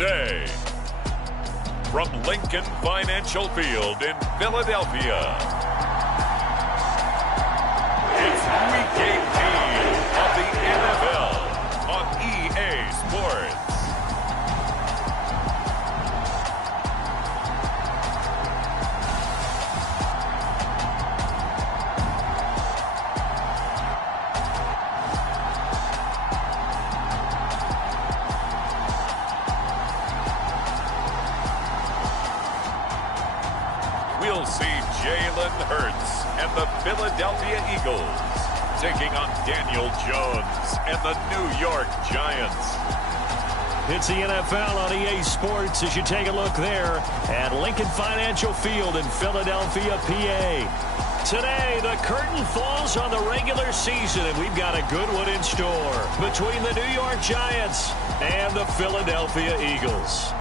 today. From Lincoln Financial Field in Philadelphia, it's Week 18 of the NFL on EA Sports. We'll see Jalen Hurts and the Philadelphia Eagles taking on Daniel Jones and the New York Giants. It's the NFL on EA Sports as you take a look there at Lincoln Financial Field in Philadelphia, PA. Today, the curtain falls on the regular season, and we've got a good one in store between the New York Giants and the Philadelphia Eagles.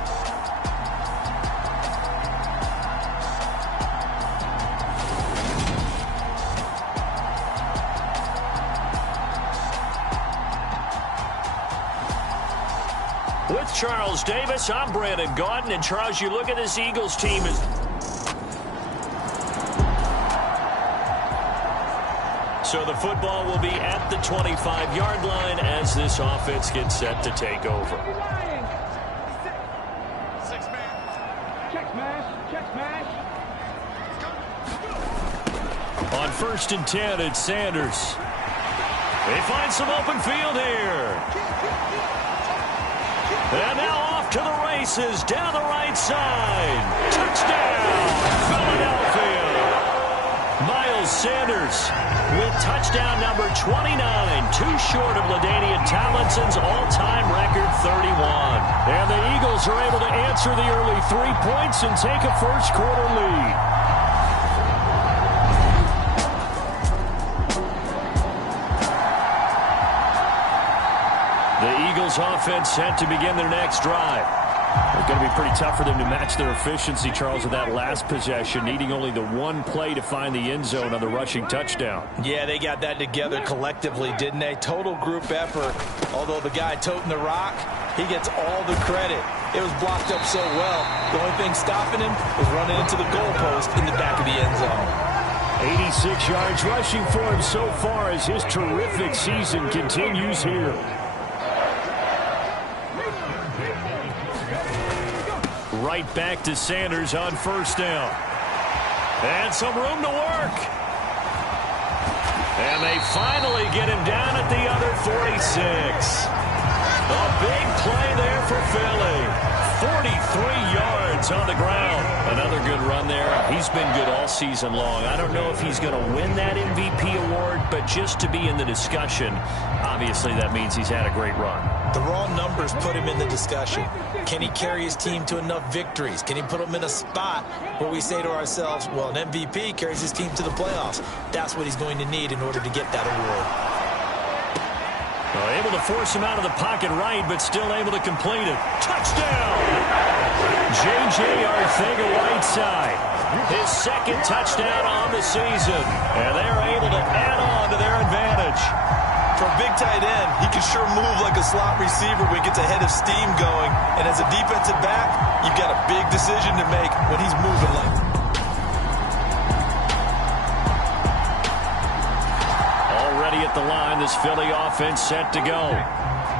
With Charles Davis, I'm Brandon Gaudin. And Charles, you look at this Eagles team as... So the football will be at the 25-yard line as this offense gets set to take over. On 1st and 10, it's Sanders. They find some open field here. And now off to the races, down the right side. Touchdown, Philadelphia. Miles Sanders with touchdown number 29, too short of LaDainian Tomlinson's all-time record 31. And the Eagles are able to answer the early 3 points and take a first-quarter lead. Offense set to begin their next drive. It's going to be pretty tough for them to match their efficiency, Charles, with that last possession, needing only the one play to find the end zone on the rushing touchdown. Yeah, they got that together collectively, didn't they? Total group effort. Although the guy toting the rock, he gets all the credit. It was blocked up so well. The only thing stopping him was running into the goalpost in the back of the end zone. 86 yards rushing for him so far as his terrific season continues here. Right back to Sanders on 1st down. And some room to work. And they finally get him down at the other 46. A big play there for Philly. 43 yards on the ground. Another good run there. He's been good all season long. I don't know if he's going to win that MVP award, but just to be in the discussion, obviously that means he's had a great run. The raw numbers put him in the discussion. Can he carry his team to enough victories? Can he put them in a spot where we say to ourselves, well, an MVP carries his team to the playoffs. That's what he's going to need in order to get that award. Able to force him out of the pocket right, but still able to complete it. Touchdown! J.J. Arcega-Whiteside. His second touchdown on the season. And they're able to add on to their advantage. For a big tight end, he can sure move like a slot receiver when he gets a head of steam going. And as a defensive back, you've got a big decision to make when he's moving like that. Already at the line, this Philly offense set to go.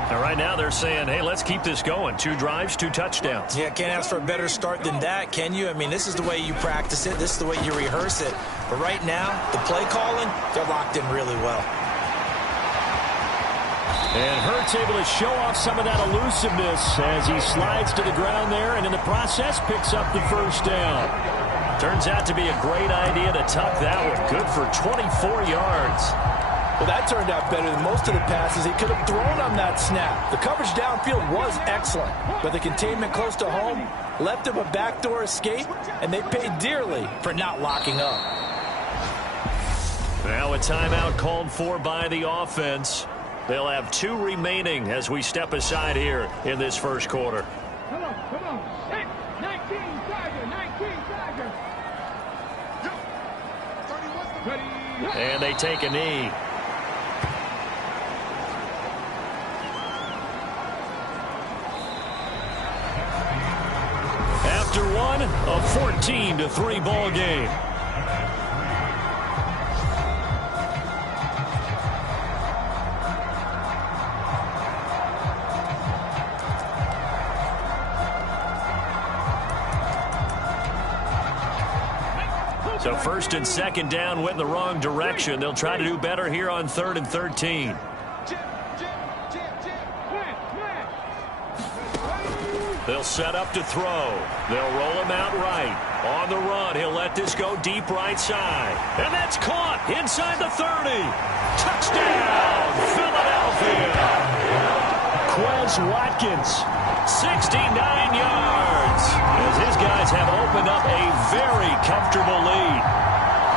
And right now they're saying, hey, let's keep this going. 2 drives, 2 touchdowns. Yeah, can't ask for a better start than that, can you? I mean, this is the way you practice it. This is the way you rehearse it. But right now, the play calling, they're locked in really well. And Hurts able to show off some of that elusiveness as he slides to the ground there, and in the process picks up the 1st down. Turns out to be a great idea to tuck that one. Good for 24 yards. Well, that turned out better than most of the passes he could have thrown on that snap. The coverage downfield was excellent, but the containment close to home left him a backdoor escape, and they paid dearly for not locking up. Now a timeout called for by the offense. They'll have 2 remaining as we step aside here in this first quarter. Come on. 19, Tiger. And they take a knee. after one, a 14-3 ball game. So first and second down went in the wrong direction. They'll try to do better here on 3rd and 13. They'll set up to throw. They'll roll him out right. On the run, he'll let this go deep right side. And that's caught inside the 30. Touchdown, Philadelphia. Quez Watkins, 69 yards. As his guys have opened up a very comfortable lead.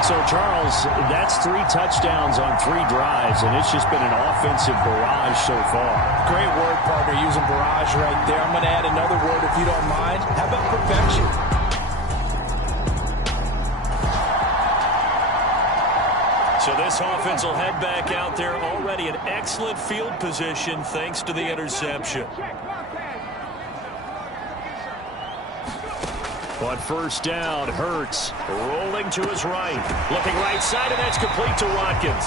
So, Charles, that's 3 touchdowns on 3 drives, and it's just been an offensive barrage so far. Great word, partner, using barrage right there. I'm going to add another word if you don't mind. How about perfection? So this offense will head back out there, already in excellent field position thanks to the interception. On first down, Hurts rolling to his right. Looking right side, and that's complete to Watkins.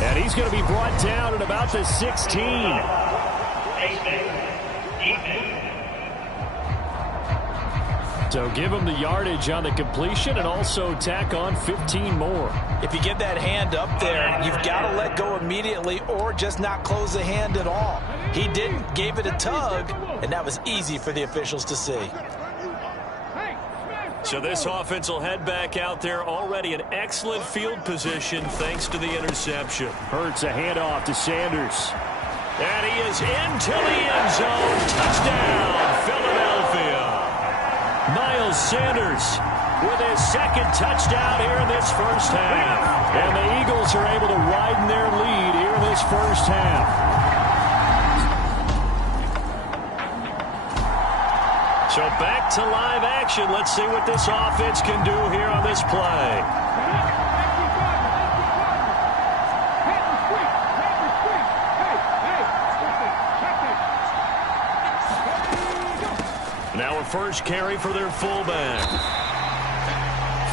And he's going to be brought down at about the 16. So give him the yardage on the completion and also tack on 15 more. If you get that hand up there, you've got to let go immediately or just not close the hand at all. He didn't, gave it a tug, and that was easy for the officials to see. So this offense will head back out there, already in excellent field position thanks to the interception. Hurts a handoff to Sanders. And he is into the end zone. Touchdown, Philadelphia. Miles Sanders with his second touchdown here in this first half. And the Eagles are able to widen their lead here in this first half. So back to live action. Let's see what this offense can do here on this play. Now a first carry for their fullback.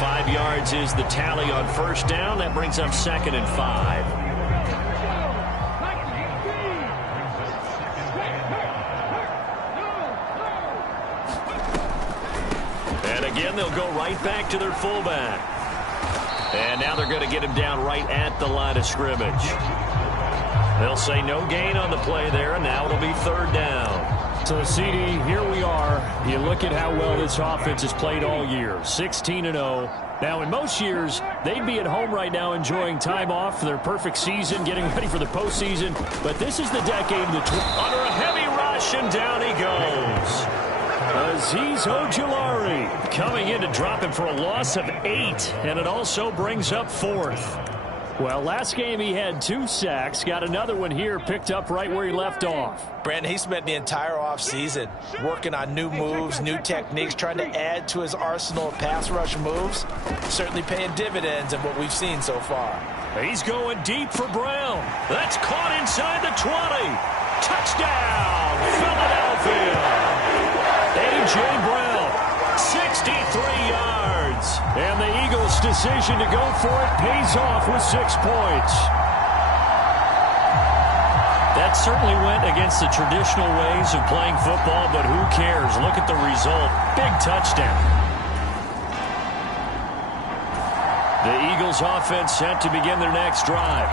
5 yards is the tally on first down. That brings up 2nd and 5. Again, they'll go right back to their fullback. And now they're going to get him down right at the line of scrimmage. They'll say no gain on the play there, and now it'll be 3rd down. So, CD, here we are. You look at how well this offense has played all year, 16-0. Now, in most years, they'd be at home right now enjoying time off for their perfect season, getting ready for the postseason. But this is the decade of the under a heavy rush, and down he goes. Azeez Ojulari coming in to drop him for a loss of 8, and it also brings up 4th. Well, last game he had 2 sacks, got another one here, picked up right where he left off. Brandon, he spent the entire offseason working on new moves, new techniques, trying to add to his arsenal of pass rush moves. Certainly paying dividends in what we've seen so far. He's going deep for Brown. That's caught inside the 20. Touchdown, Philadelphia. A.J. Brown, 63 yards. And the Eagles' decision to go for it pays off with 6 points. That certainly went against the traditional ways of playing football, but who cares? Look at the result. Big touchdown. The Eagles' offense set to begin their next drive.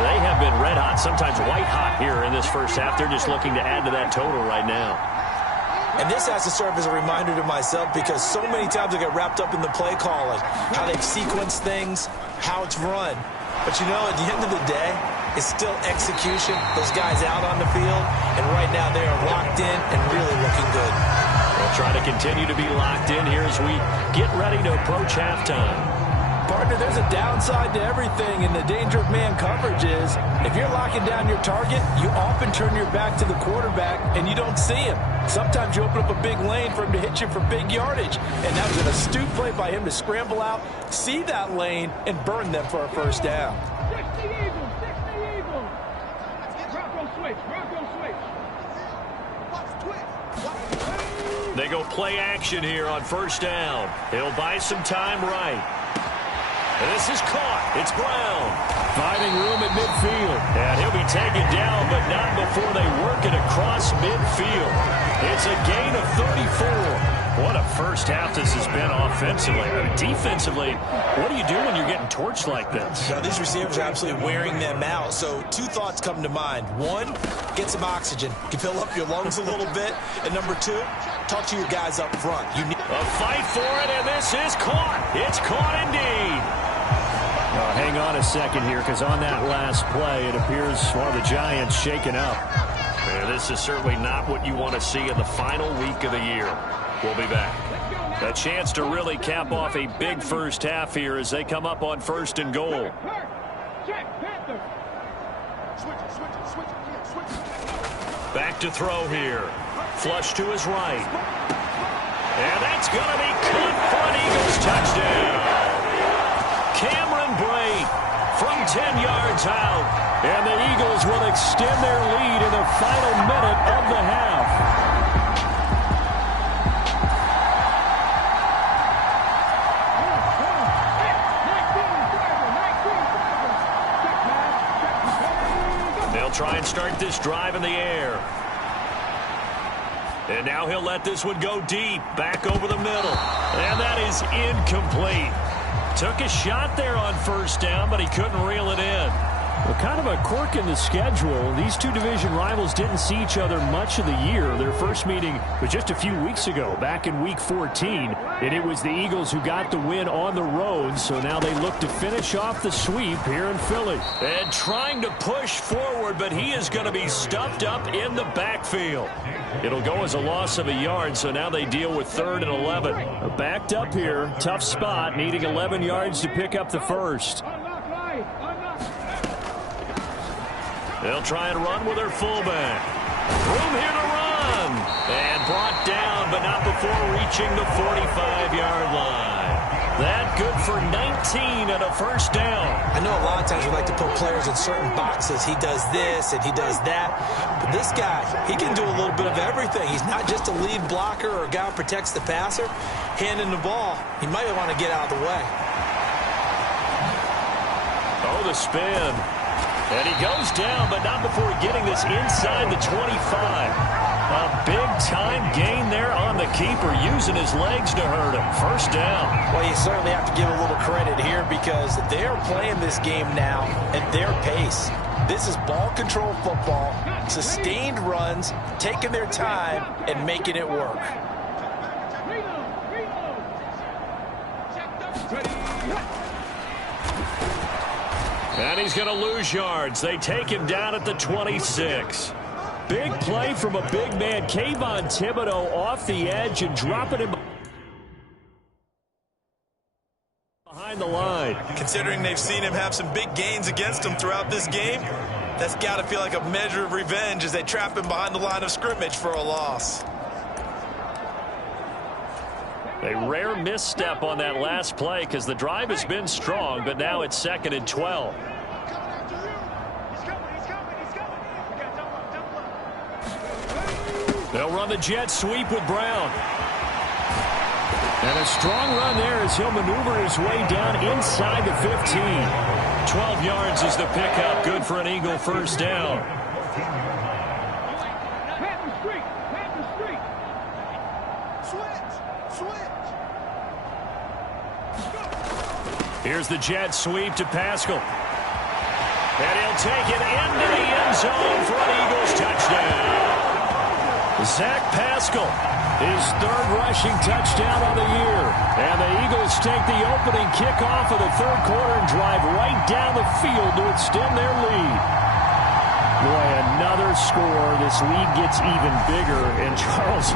They have been red hot, sometimes white hot here in this first half. They're just looking to add to that total right now. And this has to serve as a reminder to myself because so many times I get wrapped up in the play calling, how they've sequenced things, how it's run. But, you know, at the end of the day, it's still execution. Those guys out on the field, and right now they are locked in and really looking good. We'll try to continue to be locked in here as we get ready to approach halftime. Partner, there's a downside to everything, and the danger of man coverage is if you're locking down your target, you often turn your back to the quarterback and you don't see him. Sometimes you open up a big lane for him to hit you for big yardage, and that was an astute play by him to scramble out, see that lane, and burn them for a first down. 60 Eagles, 60 Eagles. Bronco switch, Bronco switch. They go play action here on first down. He'll buy some time right. And this is caught. It's Brown. Finding room at midfield. And he'll be taken down, but not before they work it across midfield. It's a gain of 34. What a first half this has been offensively. I mean, defensively, what do you do when you're getting torched like this? Now, these receivers are absolutely wearing them out. So two thoughts come to mind. One, get some oxygen. You can fill up your lungs a little bit. And number two, talk to your guys up front. You need a fight for it, and this is caught. It's caught indeed. Hang on a second here, because on that last play, it appears one of the Giants shaken up. This is certainly not what you want to see in the final week of the year. We'll be back. A chance to really cap off a big first half here as they come up on first and goal. Back to throw here. Flush to his right. And that's going to be caught for an Eagles touchdown. Cameron Brate from 10 yards out. And the Eagles will extend their lead in the final minute of the half. Try and start this drive in the air. And now he'll let this one go deep, back over the middle. And that is incomplete. Took a shot there on first down, but he couldn't reel it in. Well, kind of a quirk in the schedule. These two division rivals didn't see each other much of the year. Their first meeting was just a few weeks ago, back in Week 14. And it was the Eagles who got the win on the road, so now they look to finish off the sweep here in Philly. And trying to push forward, but he is going to be stuffed up in the backfield. It'll go as a loss of a yard, so now they deal with 3rd and 11. Backed up here, tough spot, needing 11 yards to pick up the first. They'll try and run with their fullback. Room here to run. And brought down, but not before reaching the 45-yard line. That good for 19 and a first down. I know a lot of times we like to put players in certain boxes. He does this and he does that. But this guy, he can do a little bit of everything. He's not just a lead blocker or a guy who protects the passer. Handing the ball, he might want to get out of the way. Oh, the spin. And he goes down, but not before getting this inside the 25. A big-time gain there on the keeper, using his legs to hurt him. First down. Well, you certainly have to give a little credit here because they're playing this game now at their pace. This is ball control football, sustained runs, taking their time, and making it work. And he's going to lose yards. They take him down at the 26. Big play from a big man. Kayvon Thibodeaux off the edge and dropping him behind the line. Considering they've seen him have some big gains against him throughout this game, that's got to feel like a measure of revenge as they trap him behind the line of scrimmage for a loss. A rare misstep on that last play because the drive has been strong, but now it's 2nd and 12. They'll run the jet sweep with Brown. And a strong run there as he'll maneuver his way down inside the 15. 12 yards is the pickup. Good for an Eagle first down. Here's the jet sweep to Pascal. And he'll take it into the end zone for an Eagles touchdown. Zach Pascal, his 3rd rushing touchdown on the year. And the Eagles take the opening kickoff of the 3rd quarter and drive right down the field to extend their lead. Boy, another score. This lead gets even bigger. And Charles...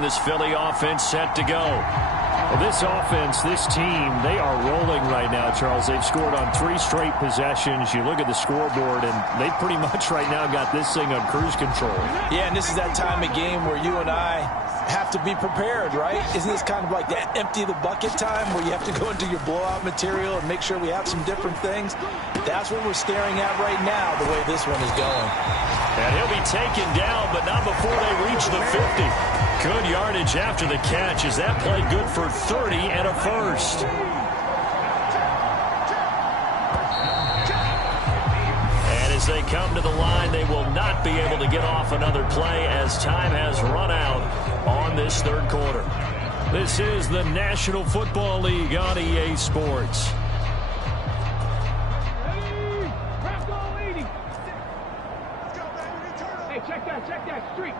This Philly offense set to go. Well, this offense, this team, they are rolling right now, Charles. They've scored on 3 straight possessions. You look at the scoreboard, and they pretty much right now got this thing on cruise control. Yeah, and this is that time of game where you and I have to be prepared, right? Isn't this kind of like that empty the bucket time where you have to go into your blowout material and make sure we have some different things? That's what we're staring at right now, the way this one is going. And he'll be taken down, but not before they reach the 50. Good yardage after the catch as that play good for 30 and a first. And as they come to the line, they will not be able to get off another play as time has run out on this third quarter. This is the National Football League on EA Sports. Check that, street.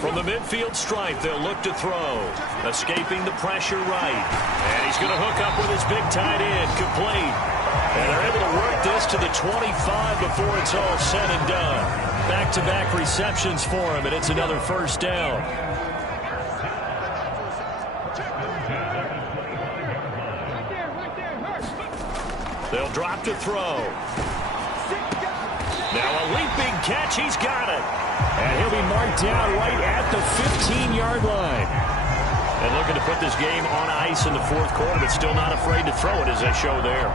From the midfield stripe, they'll look to throw. Escaping the pressure right. And he's going to hook up with his big tight end, complete. And they're able to work this to the 25 before it's all said and done. Back-to-back receptions for him, and it's another first down. They'll drop to throw. Now a leaping catch. He's got it. And he'll be marked down right at the 15-yard line. And looking to put this game on ice in the fourth quarter, but still not afraid to throw it as they show there.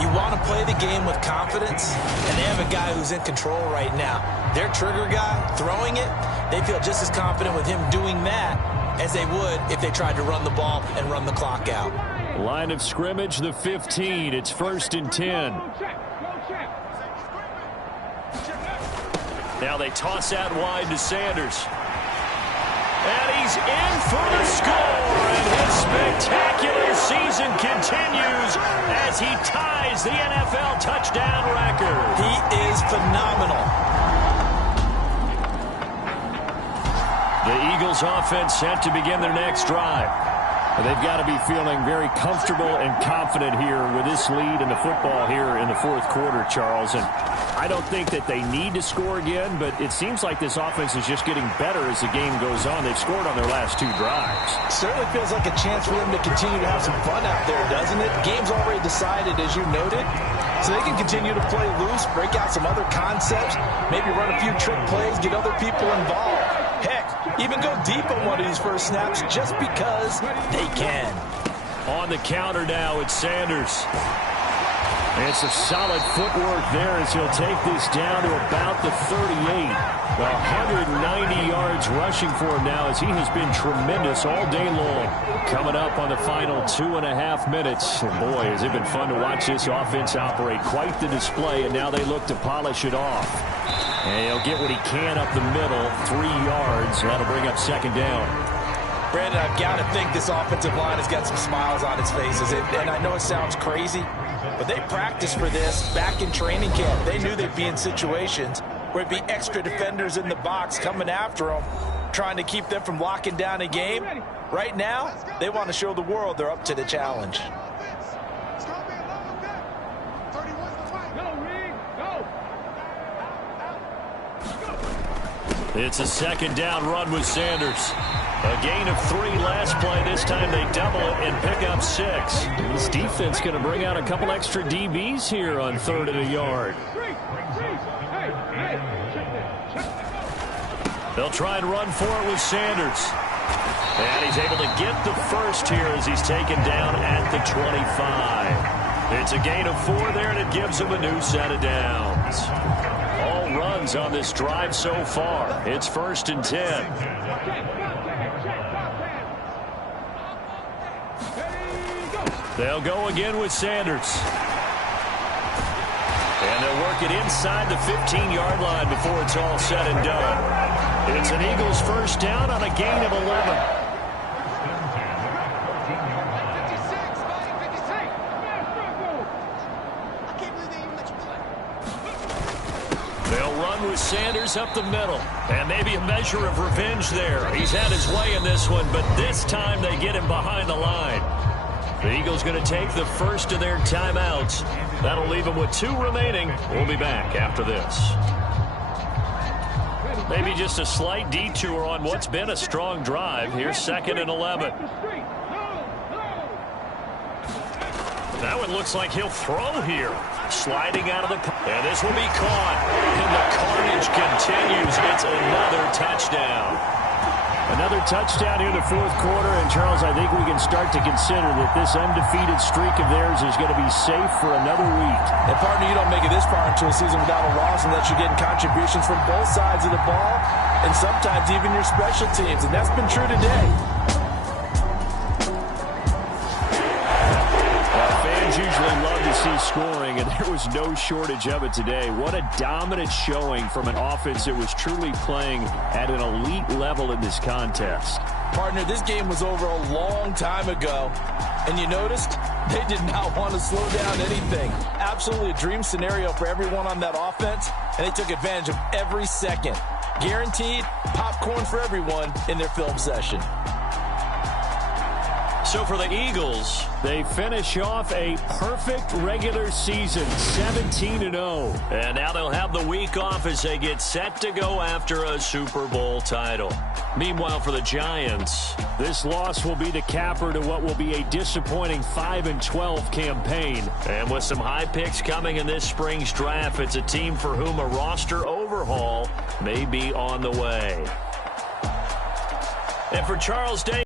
You want to play the game with confidence, and they have a guy who's in control right now. Their trigger guy, throwing it, they feel just as confident with him doing that as they would if they tried to run the ball and run the clock out. Line of scrimmage, the 15. It's 1st and 10. Now they toss out wide to Sanders. And he's in for the score. And his spectacular season continues as he ties the NFL touchdown record. He is phenomenal. The Eagles offense set to begin their next drive. They've got to be feeling very comfortable and confident here with this lead in the football here in the fourth quarter, Charles. And I don't think that they need to score again, but it seems like this offense is just getting better as the game goes on. They've scored on their last 2 drives. Certainly feels like a chance for them to continue to have some fun out there, doesn't it? Game's already decided, as you noted, so they can continue to play loose, break out some other concepts, maybe run a few trick plays, get other people involved. Heck, even go deep on one of these first snaps just because they can. On the counter now, it's Sanders. It's a solid footwork there as he'll take this down to about the 38. 190 yards rushing for him now as he has been tremendous all day long. Coming up on the final 2.5 minutes. Boy, has it been fun to watch this offense operate. Quite the display, and now they look to polish it off. And he'll get what he can up the middle, 3 yards. That'll bring up 2nd down. Brandon, I've got to think this offensive line has got some smiles on its faces. And I know it sounds crazy, but they practiced for this back in training camp. They knew they'd be in situations where it'd be extra defenders in the box coming after them, trying to keep them from locking down a game. Right now, they want to show the world they're up to the challenge. It's a 2nd down run with Sanders. A gain of 3 last play. This time they double it and pick up 6. This defense going to bring out a couple extra DBs here on 3rd and a yard. They'll try and run for it with Sanders. And he's able to get the first here as he's taken down at the 25. It's a gain of 4 there, and it gives him a new set of downs. All runs on this drive so far. It's 1st and 10. They'll go again with Sanders. And they'll work it inside the 15-yard line before it's all said and done. It's an Eagles first down on a gain of 11. They'll run with Sanders up the middle. And maybe a measure of revenge there. He's had his way in this one, but this time they get him behind the line. The Eagles going to take the first of their timeouts. That'll leave them with 2 remaining. We'll be back after this. Maybe just a slight detour on what's been a strong drive. Here's 2nd and 11. That one looks like he'll throw here. Sliding out of the... And this will be caught. And the carnage continues. It's another touchdown. Another touchdown here in the 4th quarter. And, Charles, I think we can start to consider that this undefeated streak of theirs is going to be safe for another week. And, partner, you don't make it this far into a season without a loss unless you're getting contributions from both sides of the ball and sometimes even your special teams. And that's been true today. Usually love to see scoring, and there was no shortage of it today. What a dominant showing from an offense that was truly playing at an elite level in this contest. Partner, this game was over a long time ago, and you noticed they did not want to slow down anything. Absolutely a dream scenario for everyone on that offense, and they took advantage of every second. Guaranteed popcorn for everyone in their film session. So for the Eagles, they finish off a perfect regular season, 17-0. And now they'll have the week off as they get set to go after a Super Bowl title. Meanwhile, for the Giants, this loss will be the capper to what will be a disappointing 5-12 campaign. And with some high picks coming in this spring's draft, it's a team for whom a roster overhaul may be on the way. And for Charles Davis,